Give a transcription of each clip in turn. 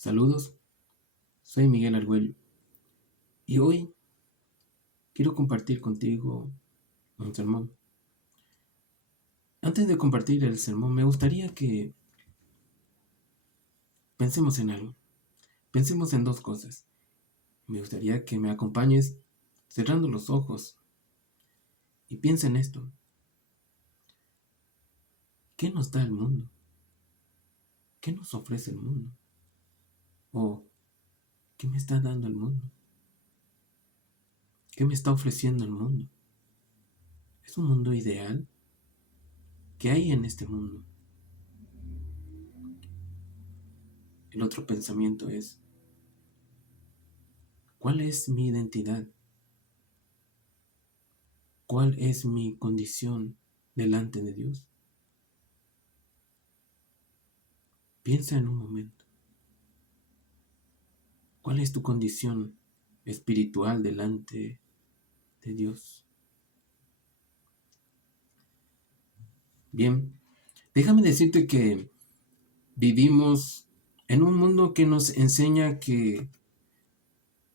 Saludos, soy Miguel Argüello y hoy quiero compartir contigo un sermón. Antes de compartir el sermón, me gustaría que pensemos en algo. Pensemos en dos cosas. Me gustaría que me acompañes cerrando los ojos y piensa en esto. ¿Qué nos da el mundo? ¿Qué nos ofrece el mundo? ¿O qué me está dando el mundo? ¿Qué me está ofreciendo el mundo? ¿Es un mundo ideal? ¿Qué hay en este mundo? El otro pensamiento es, ¿cuál es mi identidad? ¿Cuál es mi condición delante de Dios? Piensa en un momento. ¿Cuál es tu condición espiritual delante de Dios? Bien, déjame decirte que vivimos en un mundo que nos enseña que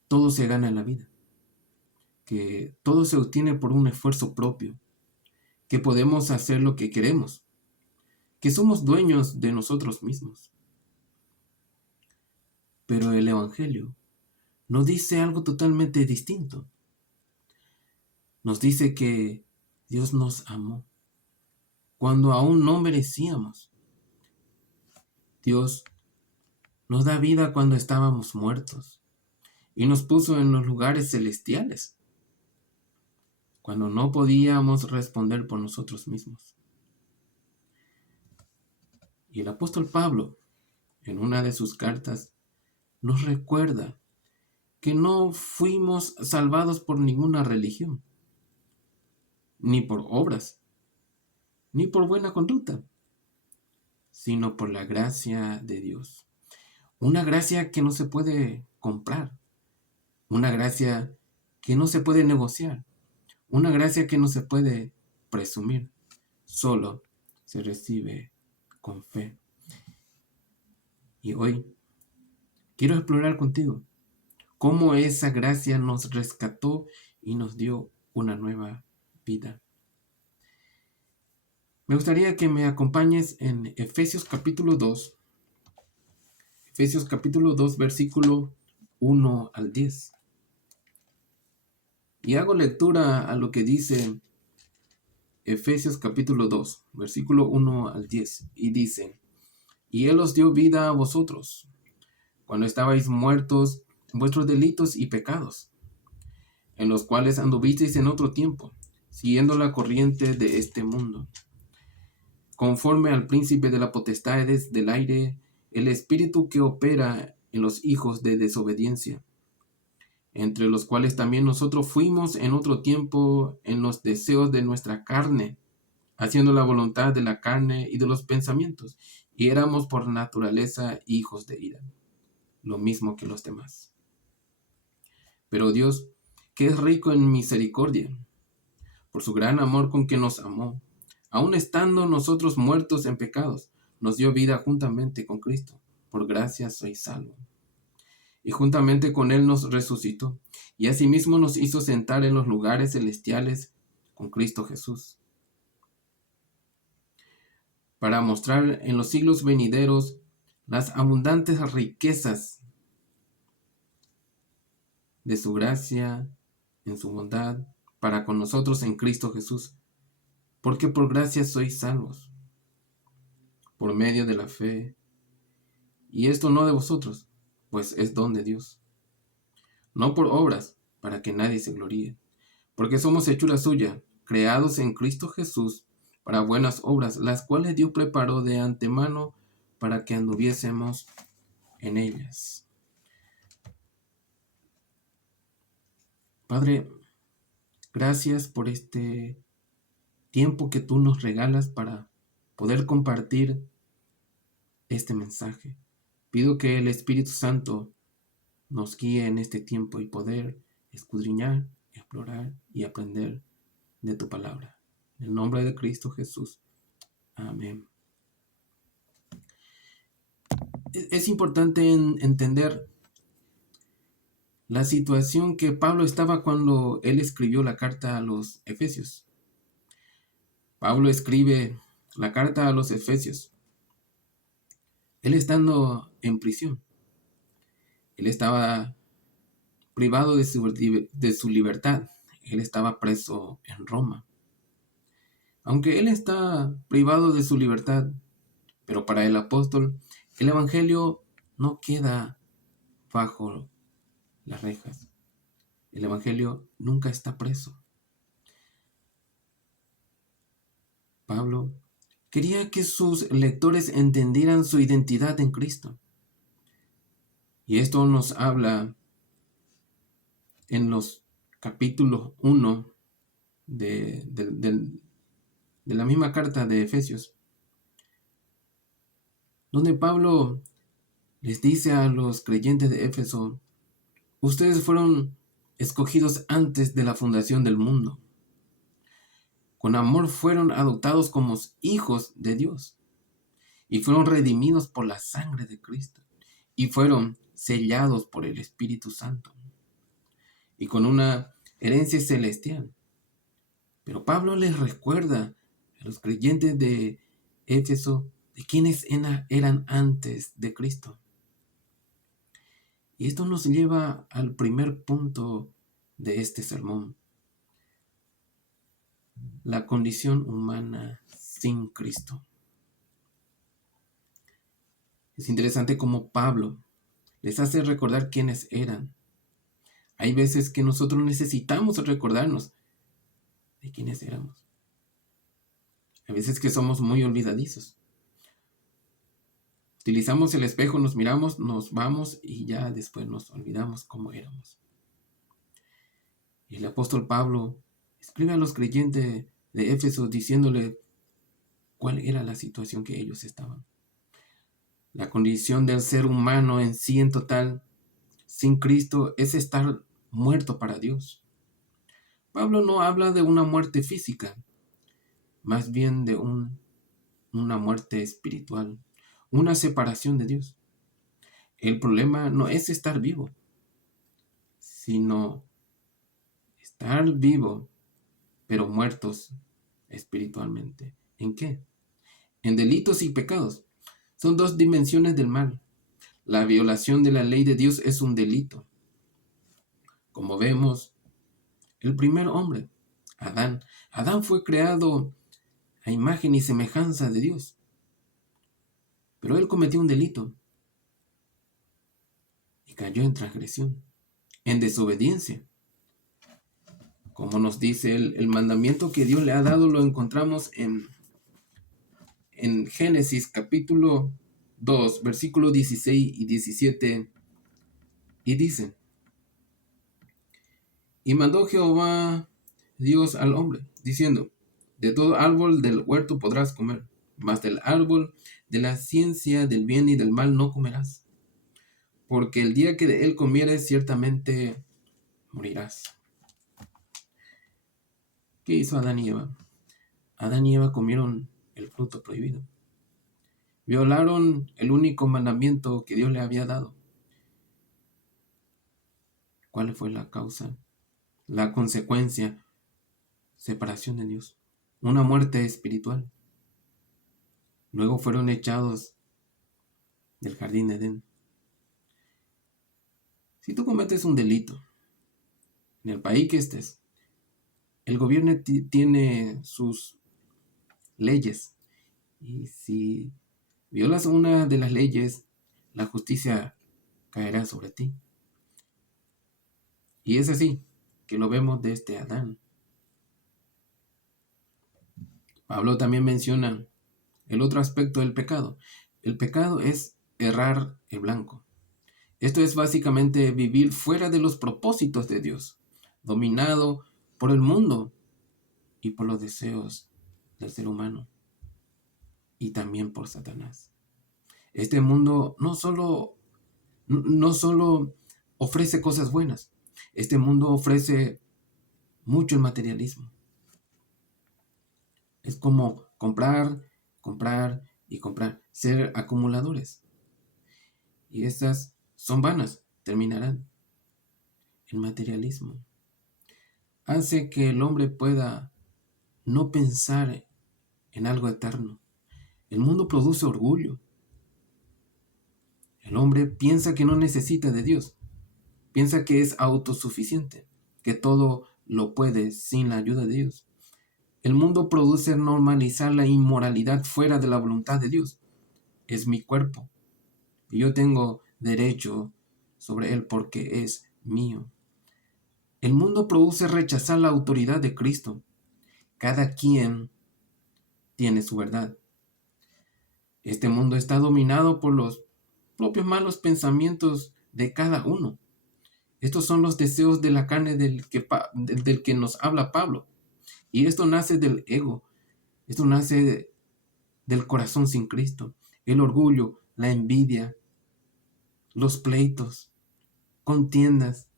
todo se gana en la vida, que todo se obtiene por un esfuerzo propio, que podemos hacer lo que queremos, que somos dueños de nosotros mismos. Pero el Evangelio nos dice algo totalmente distinto. Nos dice que Dios nos amó cuando aún no merecíamos. Dios nos da vida cuando estábamos muertos y nos puso en los lugares celestiales cuando no podíamos responder por nosotros mismos. Y el apóstol Pablo, en una de sus cartas, nos recuerda que no fuimos salvados por ninguna religión, ni por obras, ni por buena conducta, sino por la gracia de Dios. Una gracia que no se puede comprar, una gracia que no se puede negociar, una gracia que no se puede presumir, solo se recibe con fe. Y hoy quiero explorar contigo cómo esa gracia nos rescató y nos dio una nueva vida. Me gustaría que me acompañes en Efesios capítulo 2, versículo 1 al 10. Y hago lectura a lo que dice Efesios capítulo 2, versículo 1 al 10. Y dice, y Él os dio vida a vosotros, cuando estabais muertos en vuestros delitos y pecados, en los cuales anduvisteis en otro tiempo, siguiendo la corriente de este mundo, conforme al príncipe de la potestad del aire, el espíritu que opera en los hijos de desobediencia, entre los cuales también nosotros fuimos en otro tiempo en los deseos de nuestra carne, haciendo la voluntad de la carne y de los pensamientos, y éramos por naturaleza hijos de ira, lo mismo que los demás. Pero Dios, que es rico en misericordia, por su gran amor con que nos amó, aun estando nosotros muertos en pecados, nos dio vida juntamente con Cristo. Por gracia sois salvos. Y juntamente con Él nos resucitó, y asimismo nos hizo sentar en los lugares celestiales con Cristo Jesús, para mostrar en los siglos venideros las abundantes riquezas de su gracia en su bondad para con nosotros en Cristo Jesús, porque por gracia sois salvos, por medio de la fe, y esto no de vosotros, pues es don de Dios, no por obras, para que nadie se gloríe, porque somos hechura suya, creados en Cristo Jesús, para buenas obras, las cuales Dios preparó de antemano para que anduviésemos en ellas. Padre, gracias por este tiempo que tú nos regalas para poder compartir este mensaje. Pido que el Espíritu Santo nos guíe en este tiempo y poder escudriñar, explorar y aprender de tu palabra. En el nombre de Cristo Jesús. Amén. Es importante entender la situación que Pablo estaba cuando él escribió la carta a los Efesios. Pablo escribe la carta a los Efesios, él estando en prisión. Él estaba privado de su libertad. Él estaba preso en Roma. Aunque él está privado de su libertad, pero para el apóstol, el Evangelio no queda bajo las rejas. El Evangelio nunca está preso. Pablo quería que sus lectores entendieran su identidad en Cristo. Y esto nos habla en los capítulos 1 de la misma carta de Efesios, donde Pablo les dice a los creyentes de Éfeso: ustedes fueron escogidos antes de la fundación del mundo. Con amor fueron adoptados como hijos de Dios y fueron redimidos por la sangre de Cristo y fueron sellados por el Espíritu Santo y con una herencia celestial. Pero Pablo les recuerda a los creyentes de Éfeso de quienes eran antes de Cristo. Y esto nos lleva al primer punto de este sermón: la condición humana sin Cristo. Es interesante cómo Pablo les hace recordar quiénes eran. Hay veces que nosotros necesitamos recordarnos de quiénes éramos. Hay veces que somos muy olvidadizos. Utilizamos el espejo, nos miramos, nos vamos y ya después nos olvidamos cómo éramos. Y el apóstol Pablo escribe a los creyentes de Éfeso diciéndole cuál era la situación que ellos estaban. La condición del ser humano en sí, en total, sin Cristo, es estar muerto para Dios. Pablo no habla de una muerte física, más bien de una muerte espiritual, una separación de Dios. El problema no es estar vivo, sino estar vivo, pero muertos espiritualmente. ¿En qué? En delitos y pecados. Son dos dimensiones del mal. La violación de la ley de Dios es un delito. Como vemos, el primer hombre, Adán fue creado a imagen y semejanza de Dios, pero él cometió un delito y cayó en transgresión, en desobediencia. Como nos dice el mandamiento que Dios le ha dado, lo encontramos en Génesis capítulo 2, versículos 16 y 17, y dice: y mandó Jehová Dios al hombre, diciendo: de todo árbol del huerto podrás comer, mas del árbol de la ciencia del bien y del mal no comerás, porque el día que de él comieres ciertamente morirás. ¿Qué hizo Adán y Eva? Adán y Eva comieron el fruto prohibido. Violaron el único mandamiento que Dios le había dado. ¿Cuál fue la causa? La consecuencia: separación de Dios, una muerte espiritual. Luego fueron echados del jardín de Edén. Si tú cometes un delito en el país que estés, el gobierno tiene sus leyes, y si violas una de las leyes, la justicia caerá sobre ti. Y es así que lo vemos de este Adán. Pablo también menciona el otro aspecto del pecado. El pecado es errar el blanco. Esto es básicamente vivir fuera de los propósitos de Dios, dominado por el mundo y por los deseos del ser humano, y también por Satanás. Este mundo no solo ofrece cosas buenas, este mundo ofrece mucho el materialismo. Es como comprar, comprar y comprar, ser acumuladores. y esas son vanas, terminarán. El materialismo hace que el hombre pueda no pensar en algo eterno. El mundo produce orgullo. El hombre piensa que no necesita de Dios, piensa que es autosuficiente, que todo lo puede sin la ayuda de Dios. El mundo produce normalizar la inmoralidad fuera de la voluntad de Dios. Es mi cuerpo y yo tengo derecho sobre él porque es mío. El mundo produce rechazar la autoridad de Cristo. Cada quien tiene su verdad. Este mundo está dominado por los propios malos pensamientos de cada uno. Estos son los deseos de la carne del que nos habla Pablo. Y esto nace del ego. Esto nace del corazón sin Cristo. El orgullo, la envidia, los pleitos, contiendas,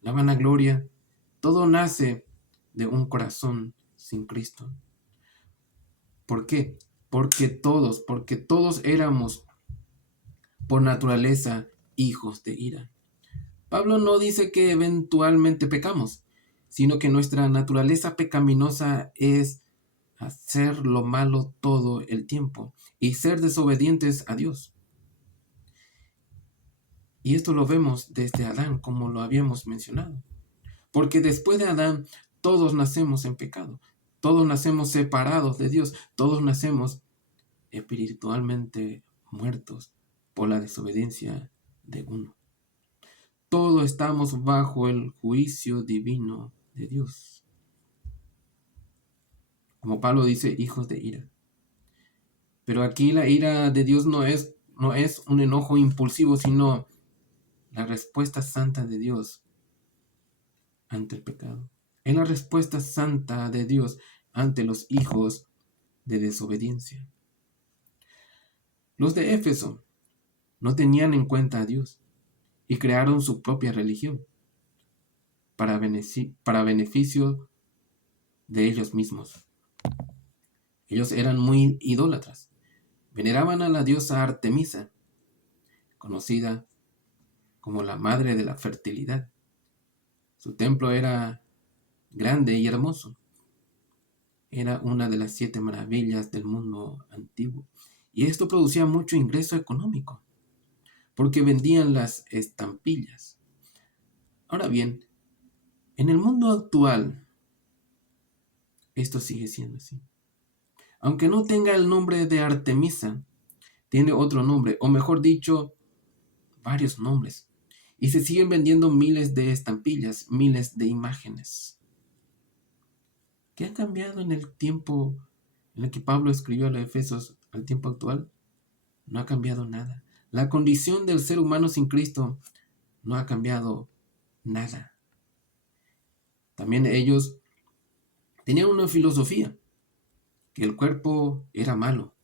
la vanagloria. Todo nace de un corazón sin Cristo. ¿Por qué? Porque todos éramos por naturaleza hijos de ira. Pablo no dice que eventualmente pecamos, sino que nuestra naturaleza pecaminosa es hacer lo malo todo el tiempo y ser desobedientes a Dios. Y esto lo vemos desde Adán, como lo habíamos mencionado. Porque después de Adán, todos nacemos en pecado. Todos nacemos separados de Dios. Todos nacemos espiritualmente muertos por la desobediencia de uno. Todos estamos bajo el juicio divino de Dios. Como Pablo dice, hijos de ira. Pero aquí la ira de Dios no es un enojo impulsivo, sino la respuesta santa de Dios ante el pecado. Es la respuesta santa de Dios ante los hijos de desobediencia. Los de Éfeso no tenían en cuenta a Dios y crearon su propia religión para beneficio de ellos mismos. Ellos eran muy idólatras. Veneraban a la diosa Artemisa, conocida como la madre de la fertilidad. Su templo era grande y hermoso. Era una de las 7 maravillas del mundo antiguo. Y esto producía mucho ingreso económico, porque vendían las estampillas. Ahora bien, en el mundo actual, esto sigue siendo así. Aunque no tenga el nombre de Artemisa, tiene otro nombre, o mejor dicho, varios nombres. Y se siguen vendiendo miles de estampillas, miles de imágenes. ¿Qué ha cambiado en el tiempo en el que Pablo escribió a los Efesios al tiempo actual? No ha cambiado nada. La condición del ser humano sin Cristo no ha cambiado nada. También ellos tenían una filosofía, que el cuerpo era malo.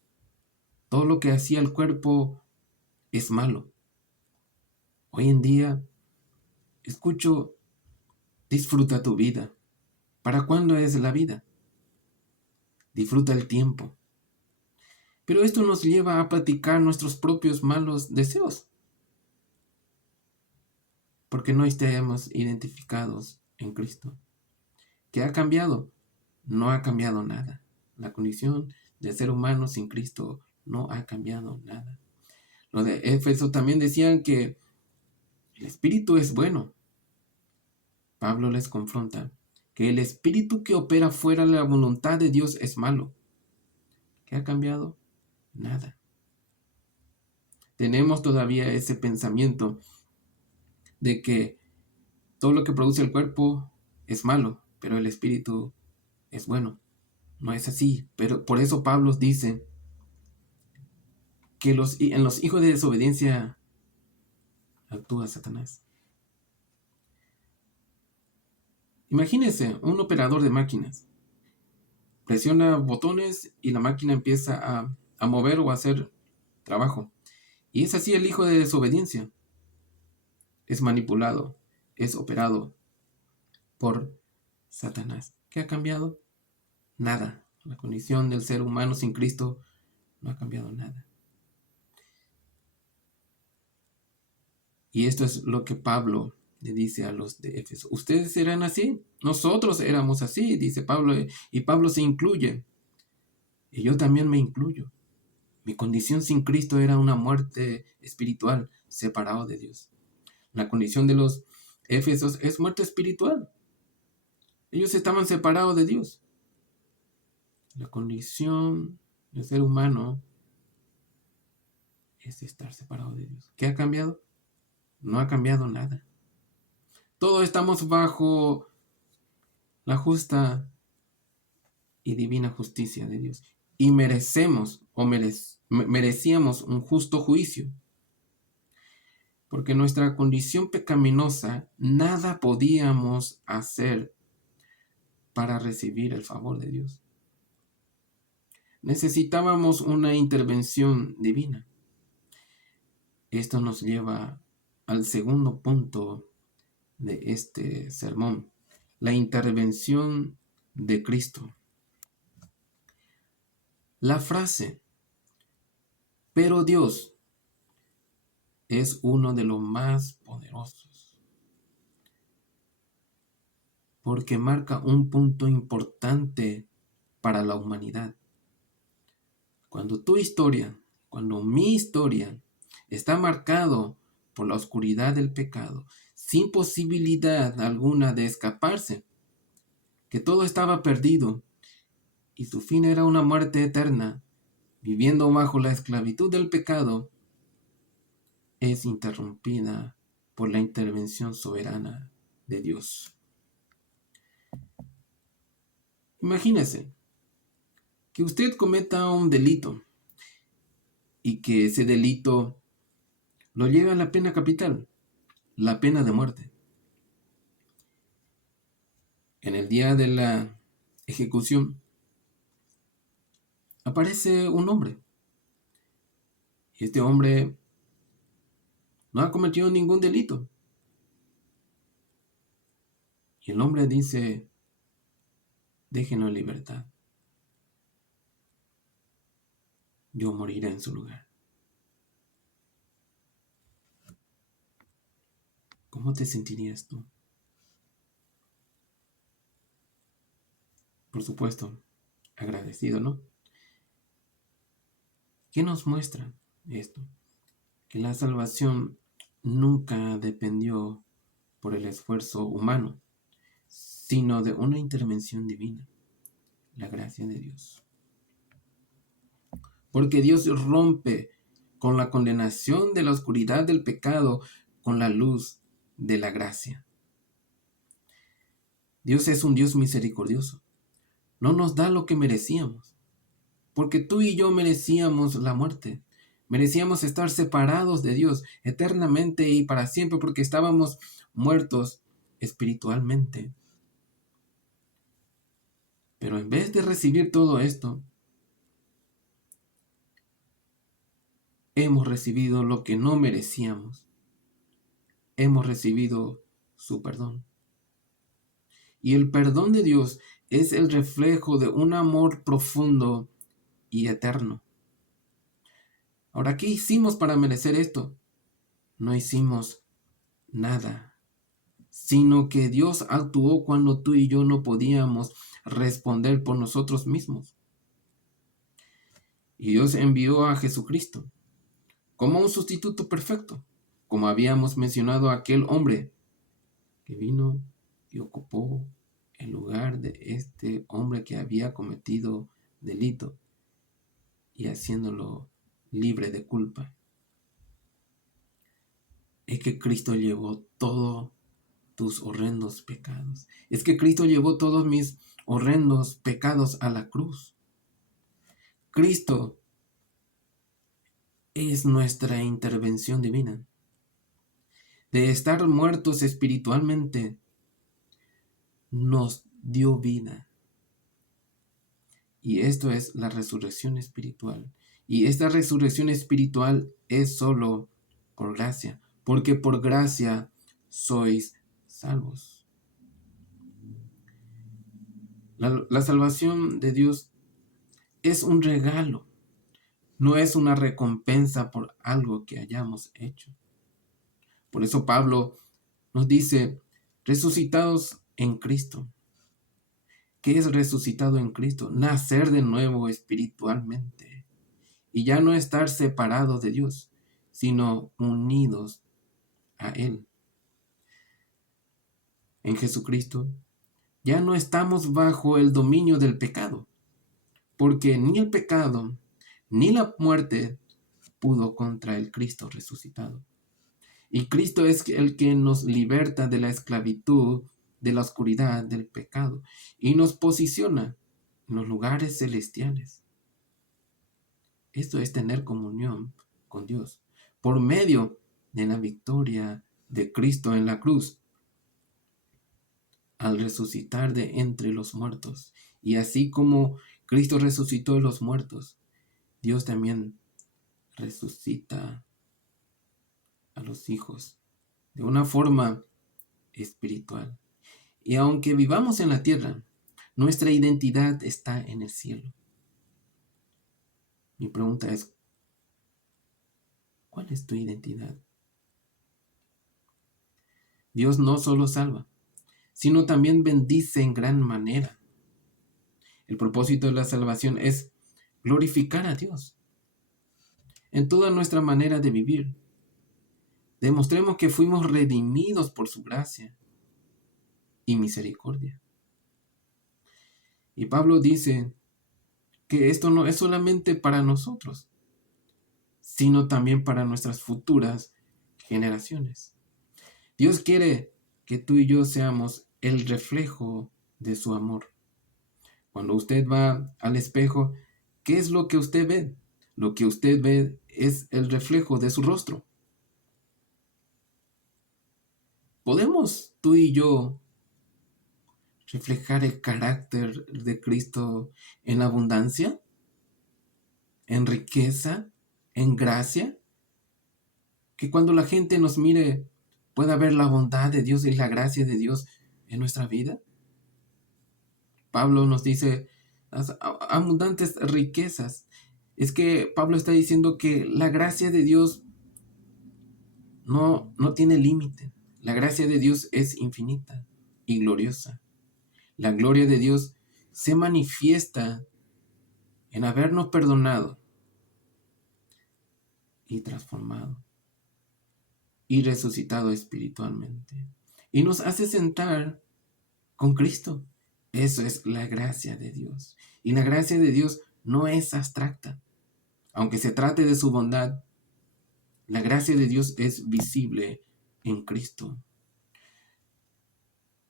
Todo lo que hacía el cuerpo es malo. Hoy en día escucho, disfruta tu vida. ¿Para cuándo es la vida? Disfruta el tiempo. Pero esto nos lleva a practicar nuestros propios malos deseos, porque no estemos identificados en Cristo. ¿Qué ha cambiado? No ha cambiado nada. La condición del ser humano sin Cristo no ha cambiado nada. Los de Éfeso también decían que el espíritu es bueno. Pablo les confronta que el espíritu que opera fuera de la voluntad de Dios es malo. ¿Qué ha cambiado? Nada. Tenemos todavía ese pensamiento de que todo lo que produce el cuerpo es malo, pero el espíritu es bueno. No es así, pero por eso Pablo dice que en los hijos de desobediencia actúa Satanás. Imagínense un operador de máquinas. Presiona botones y la máquina empieza a mover o a hacer trabajo. Y es así el hijo de desobediencia. Es manipulado, es operado por Satanás. ¿Qué ha cambiado? Nada. La condición del ser humano sin Cristo no ha cambiado nada. Y esto es lo que Pablo le dice a los de Éfeso. Ustedes eran así, nosotros éramos así, dice Pablo, y Pablo se incluye. Y yo también me incluyo. Mi condición sin Cristo era una muerte espiritual, separado de Dios. La condición de los Éfesos es muerte espiritual. Ellos estaban separados de Dios. La condición del ser humano es estar separado de Dios. ¿Qué ha cambiado? No ha cambiado nada. Todos estamos bajo la justa y divina justicia de Dios. Y merecemos merecíamos un justo juicio. Porque nuestra condición pecaminosa, nada podíamos hacer para recibir el favor de Dios. Necesitábamos una intervención divina. Esto nos lleva al segundo punto de este sermón, la intervención de Cristo. La frase, pero Dios, es uno de los más poderosos, porque marca un punto importante para la humanidad. Cuando mi historia está marcado por la oscuridad del pecado, sin posibilidad alguna de escaparse, que todo estaba perdido y su fin era una muerte eterna, viviendo bajo la esclavitud del pecado, es interrumpida por la intervención soberana de Dios. Imagínese que usted cometa un delito y que ese delito lo lleve a la pena capital, la pena de muerte. En el día de la ejecución aparece un hombre. Y este hombre no ha cometido ningún delito. Y el hombre dice, déjenlo en libertad. Yo moriré en su lugar. ¿Cómo te sentirías tú? Por supuesto, agradecido, ¿no? ¿Qué nos muestra esto? Que la salvación nunca dependió por el esfuerzo humano, sino de una intervención divina, la gracia de Dios. Porque Dios rompe con la condenación de la oscuridad del pecado con la luz de la gracia. Dios es un Dios misericordioso. No nos da lo que merecíamos, porque tú y yo merecíamos la muerte. Merecíamos estar separados de Dios eternamente y para siempre, porque estábamos muertos espiritualmente. Pero en vez de recibir todo esto, hemos recibido lo que no merecíamos. Hemos recibido su perdón. Y el perdón de Dios es el reflejo de un amor profundo y eterno. Ahora, ¿qué hicimos para merecer esto? No hicimos nada, sino que Dios actuó cuando tú y yo no podíamos responder por nosotros mismos. Y Dios envió a Jesucristo como un sustituto perfecto, como habíamos mencionado, aquel hombre que vino y ocupó el lugar de este hombre que había cometido delito y haciéndolo libre de culpa. Es que Cristo llevó todos tus horrendos pecados. Es que Cristo llevó todos mis horrendos pecados a la cruz. Cristo es nuestra intervención divina. De estar muertos espiritualmente, nos dio vida. Y esto es la resurrección espiritual. Y esta resurrección espiritual es solo por gracia, porque por gracia sois salvos. La salvación de Dios es un regalo, no es una recompensa por algo que hayamos hecho. Por eso Pablo nos dice, resucitados en Cristo. ¿Qué es resucitado en Cristo? Nacer de nuevo espiritualmente y ya no estar separados de Dios, sino unidos a Él. En Jesucristo ya no estamos bajo el dominio del pecado, porque ni el pecado ni la muerte pudo contra el Cristo resucitado. Y Cristo es el que nos liberta de la esclavitud, de la oscuridad, del pecado, y nos posiciona en los lugares celestiales. Esto es tener comunión con Dios por medio de la victoria de Cristo en la cruz al resucitar de entre los muertos. Y así como Cristo resucitó de los muertos, Dios también resucita a los hijos de una forma espiritual. Y aunque vivamos en la tierra, nuestra identidad está en el cielo. Mi pregunta es, ¿cuál es tu identidad? Dios no solo salva, sino también bendice en gran manera. El propósito de la salvación es glorificar a Dios en toda nuestra manera de vivir. Demostremos que fuimos redimidos por su gracia y misericordia. Y Pablo dice que esto no es solamente para nosotros, sino también para nuestras futuras generaciones. Dios quiere que tú y yo seamos el reflejo de su amor. Cuando usted va al espejo, ¿qué es lo que usted ve? Lo que usted ve es el reflejo de su rostro. ¿Podemos tú y yo reflejar el carácter de Cristo en abundancia, en riqueza, en gracia? Que cuando la gente nos mire pueda ver la bondad de Dios y la gracia de Dios en nuestra vida. Pablo nos dice las abundantes riquezas. Es que Pablo está diciendo que la gracia de Dios no tiene límite. La gracia de Dios es infinita y gloriosa. La gloria de Dios se manifiesta en habernos perdonado y transformado y resucitado espiritualmente. Y nos hace sentar con Cristo. Eso es la gracia de Dios. Y la gracia de Dios no es abstracta. Aunque se trate de su bondad, la gracia de Dios es visible en Cristo.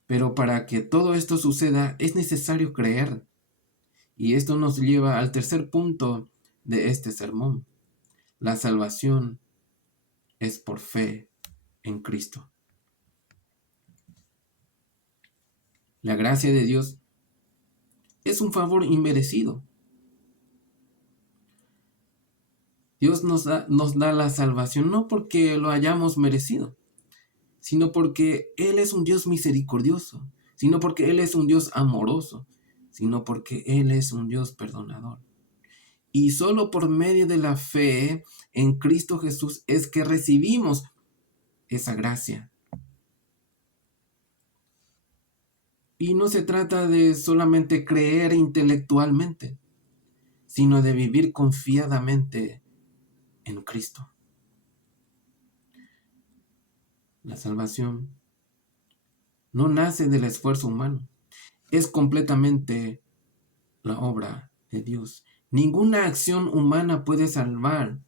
Pero para que todo esto suceda es necesario creer. Y esto nos lleva al tercer punto de este sermón. La salvación es por fe en Cristo. La gracia de Dios es un favor inmerecido. Dios nos da la salvación no porque lo hayamos merecido, sino porque Él es un Dios misericordioso, sino porque Él es un Dios amoroso, sino porque Él es un Dios perdonador. Y solo por medio de la fe en Cristo Jesús es que recibimos esa gracia. Y no se trata de solamente creer intelectualmente, sino de vivir confiadamente en Cristo. La salvación no nace del esfuerzo humano, es completamente la obra de Dios. Ninguna acción humana puede salvar,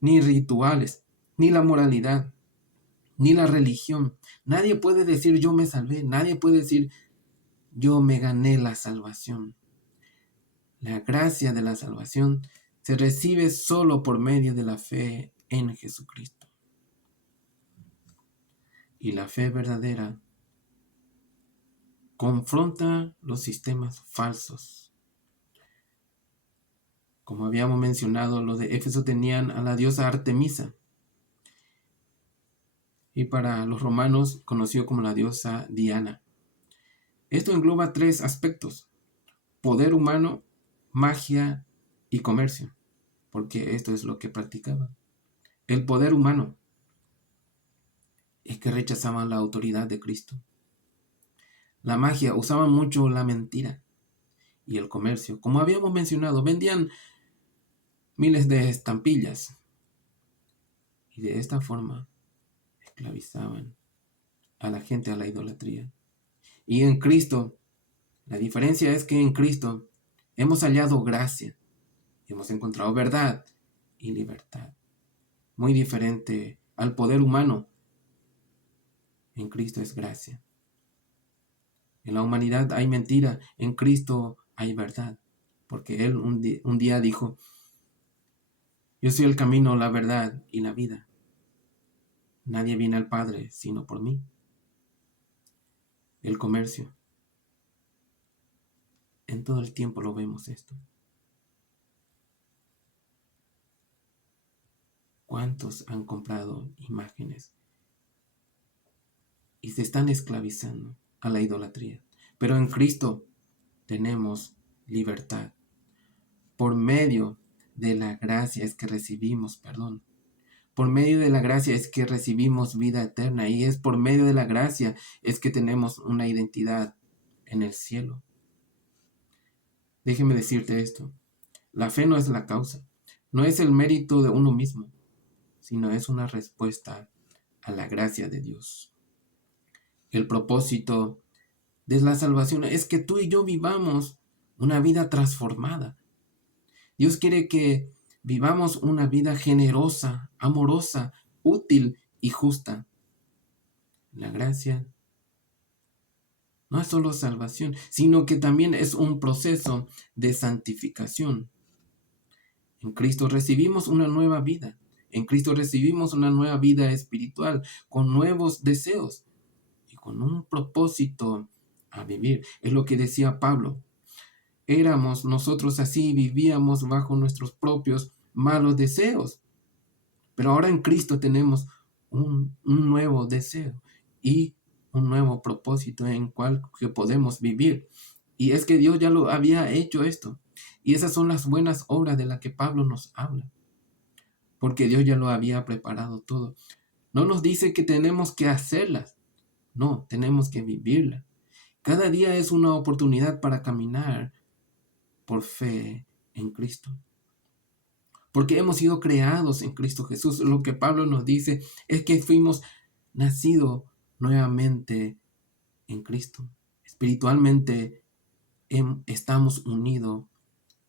ni rituales, ni la moralidad, ni la religión. Nadie puede decir yo me salvé, nadie puede decir yo me gané la salvación. La gracia de la salvación se recibe solo por medio de la fe en Jesucristo. Y la fe verdadera confronta los sistemas falsos. Como habíamos mencionado, los de Éfeso tenían a la diosa Artemisa. Y para los romanos conoció como la diosa Diana. Esto engloba tres aspectos: poder humano, magia y comercio, porque esto es lo que practicaban. El poder humano. es que rechazaban la autoridad de Cristo. La magia, usaban mucho la mentira y el comercio. Como habíamos mencionado, vendían miles de estampillas y de esta forma esclavizaban a la gente a la idolatría. Y en Cristo, la diferencia es que en Cristo hemos hallado gracia, hemos encontrado verdad y libertad. Muy diferente al poder humano, en Cristo es gracia. En la humanidad hay mentira, en Cristo hay verdad. Porque Él un día dijo, yo soy el camino, la verdad y la vida. Nadie viene al Padre sino por mí. El comercio. En todo el tiempo lo vemos esto. ¿Cuántos han comprado imágenes y se están esclavizando a la idolatría? Pero en Cristo tenemos libertad. Por medio de la gracia es que recibimos perdón. Por medio de la gracia es que recibimos vida eterna y es por medio de la gracia es que tenemos una identidad en el cielo. Déjeme decirte esto. La fe no es la causa, no es el mérito de uno mismo, sino es una respuesta a la gracia de Dios. El propósito de la salvación es que tú y yo vivamos una vida transformada. Dios quiere que vivamos una vida generosa, amorosa, útil y justa. La gracia no es solo salvación, sino que también es un proceso de santificación. En Cristo recibimos una nueva vida. En Cristo recibimos una nueva vida espiritual, con nuevos deseos y con un propósito a vivir. Es lo que decía Pablo. Éramos nosotros así, vivíamos bajo nuestros propios malos deseos. Pero ahora en Cristo tenemos un nuevo deseo y un nuevo propósito en cual que podemos vivir. Y es que Dios ya lo había hecho esto. Y esas son las buenas obras de las que Pablo nos habla. Porque Dios ya lo había preparado todo. No nos dice que tenemos que hacerlas. No, tenemos que vivirlas. Cada día es una oportunidad para caminar por fe en Cristo. Porque hemos sido creados en Cristo Jesús. Lo que Pablo nos dice es que fuimos nacidos nuevamente en Cristo. Espiritualmente estamos unidos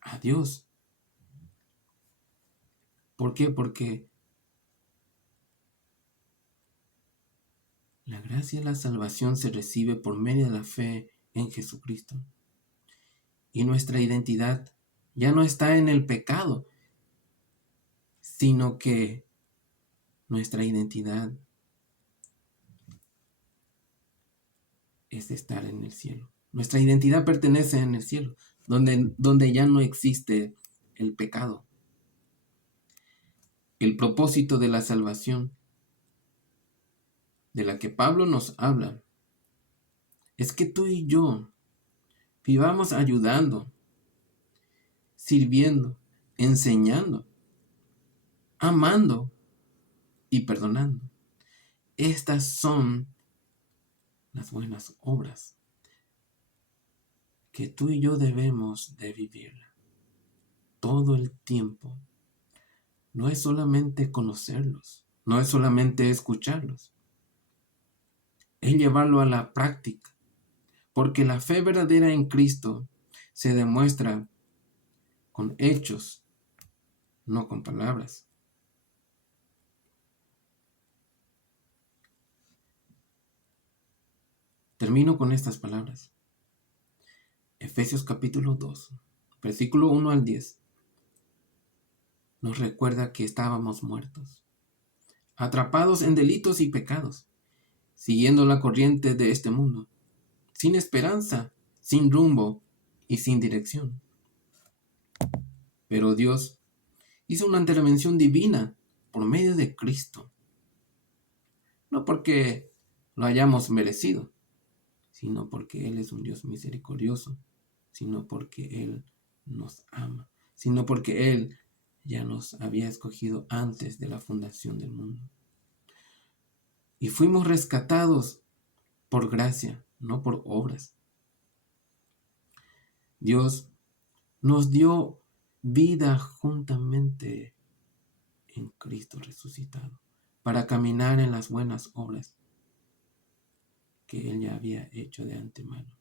a Dios. ¿Por qué? Porque la gracia y la salvación se recibe por medio de la fe en Jesucristo. Y nuestra identidad ya no está en el pecado, sino que nuestra identidad es estar en el cielo. Nuestra identidad pertenece en el cielo, donde ya no existe el pecado. El propósito de la salvación, de la que Pablo nos habla, es que tú y yo vivamos ayudando, sirviendo, enseñando, amando y perdonando. Estas son las buenas obras que tú y yo debemos de vivir todo el tiempo. No es solamente conocerlos, no es solamente escucharlos, es llevarlo a la práctica, porque la fe verdadera en Cristo se demuestra con hechos, no con palabras. Termino con estas palabras. Efesios capítulo 2, versículo 1 al 10, nos recuerda que estábamos muertos, atrapados en delitos y pecados, siguiendo la corriente de este mundo, sin esperanza, sin rumbo y sin dirección. Pero Dios hizo una intervención divina por medio de Cristo, no porque lo hayamos merecido, sino porque Él es un Dios misericordioso, sino porque Él nos ama, sino porque Él ya nos había escogido antes de la fundación del mundo. y fuimos rescatados por gracia, no por obras. Dios nos dio vida juntamente en Cristo resucitado para caminar en las buenas obras que Él ya había hecho de antemano.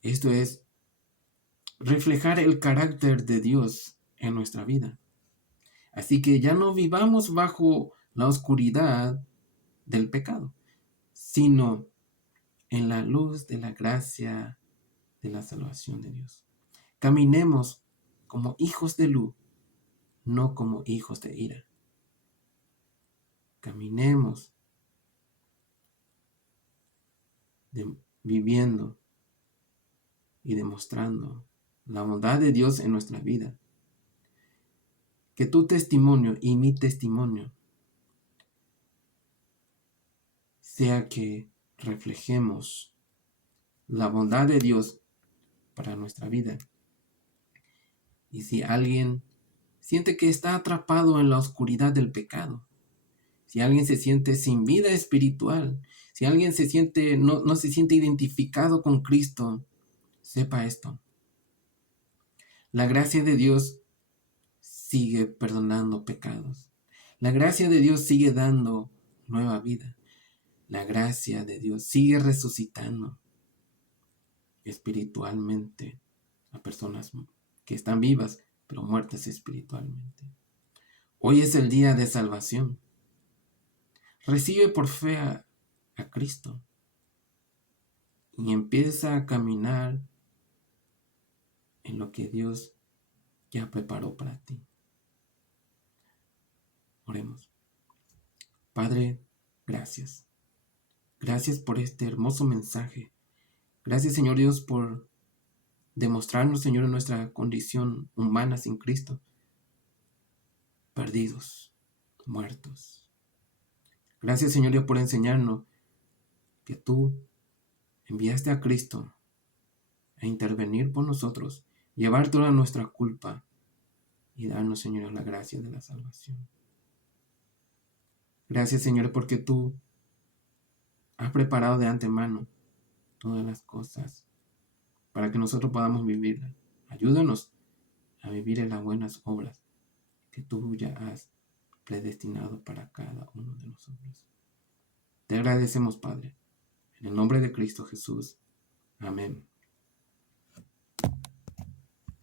Esto es reflejar el carácter de Dios en nuestra vida. Así que ya no vivamos bajo la oscuridad del pecado, sino en la luz de la gracia de la salvación de Dios. Caminemos como hijos de luz, no como hijos de ira. Caminemos viviendo y demostrando la bondad de Dios en nuestra vida. Que tu testimonio y mi testimonio sea que reflejemos la bondad de Dios para nuestra vida. Y si alguien siente que está atrapado en la oscuridad del pecado, si alguien se siente sin vida espiritual, si alguien no se siente identificado con Cristo, sepa esto. La gracia de Dios sigue perdonando pecados. La gracia de Dios sigue dando nueva vida. La gracia de Dios sigue resucitando espiritualmente a personas que están vivas, pero muertas espiritualmente. Hoy es el día de salvación. Recibe por fe a Cristo y empieza a caminar en lo que Dios ya preparó para ti. Oremos. Padre, gracias. Gracias por este hermoso mensaje. Gracias, Señor Dios, por demostrarnos, Señor, nuestra condición humana sin Cristo. Perdidos, muertos. Gracias, Señor Dios, por enseñarnos que tú enviaste a Cristo a intervenir por nosotros, llevar toda nuestra culpa y darnos, Señor, la gracia de la salvación. Gracias, Señor, porque tú has preparado de antemano todas las cosas para que nosotros podamos vivirlas. Ayúdanos a vivir en las buenas obras que tú ya has predestinado para cada uno de nosotros. Te agradecemos, Padre, en el nombre de Cristo Jesús. Amén.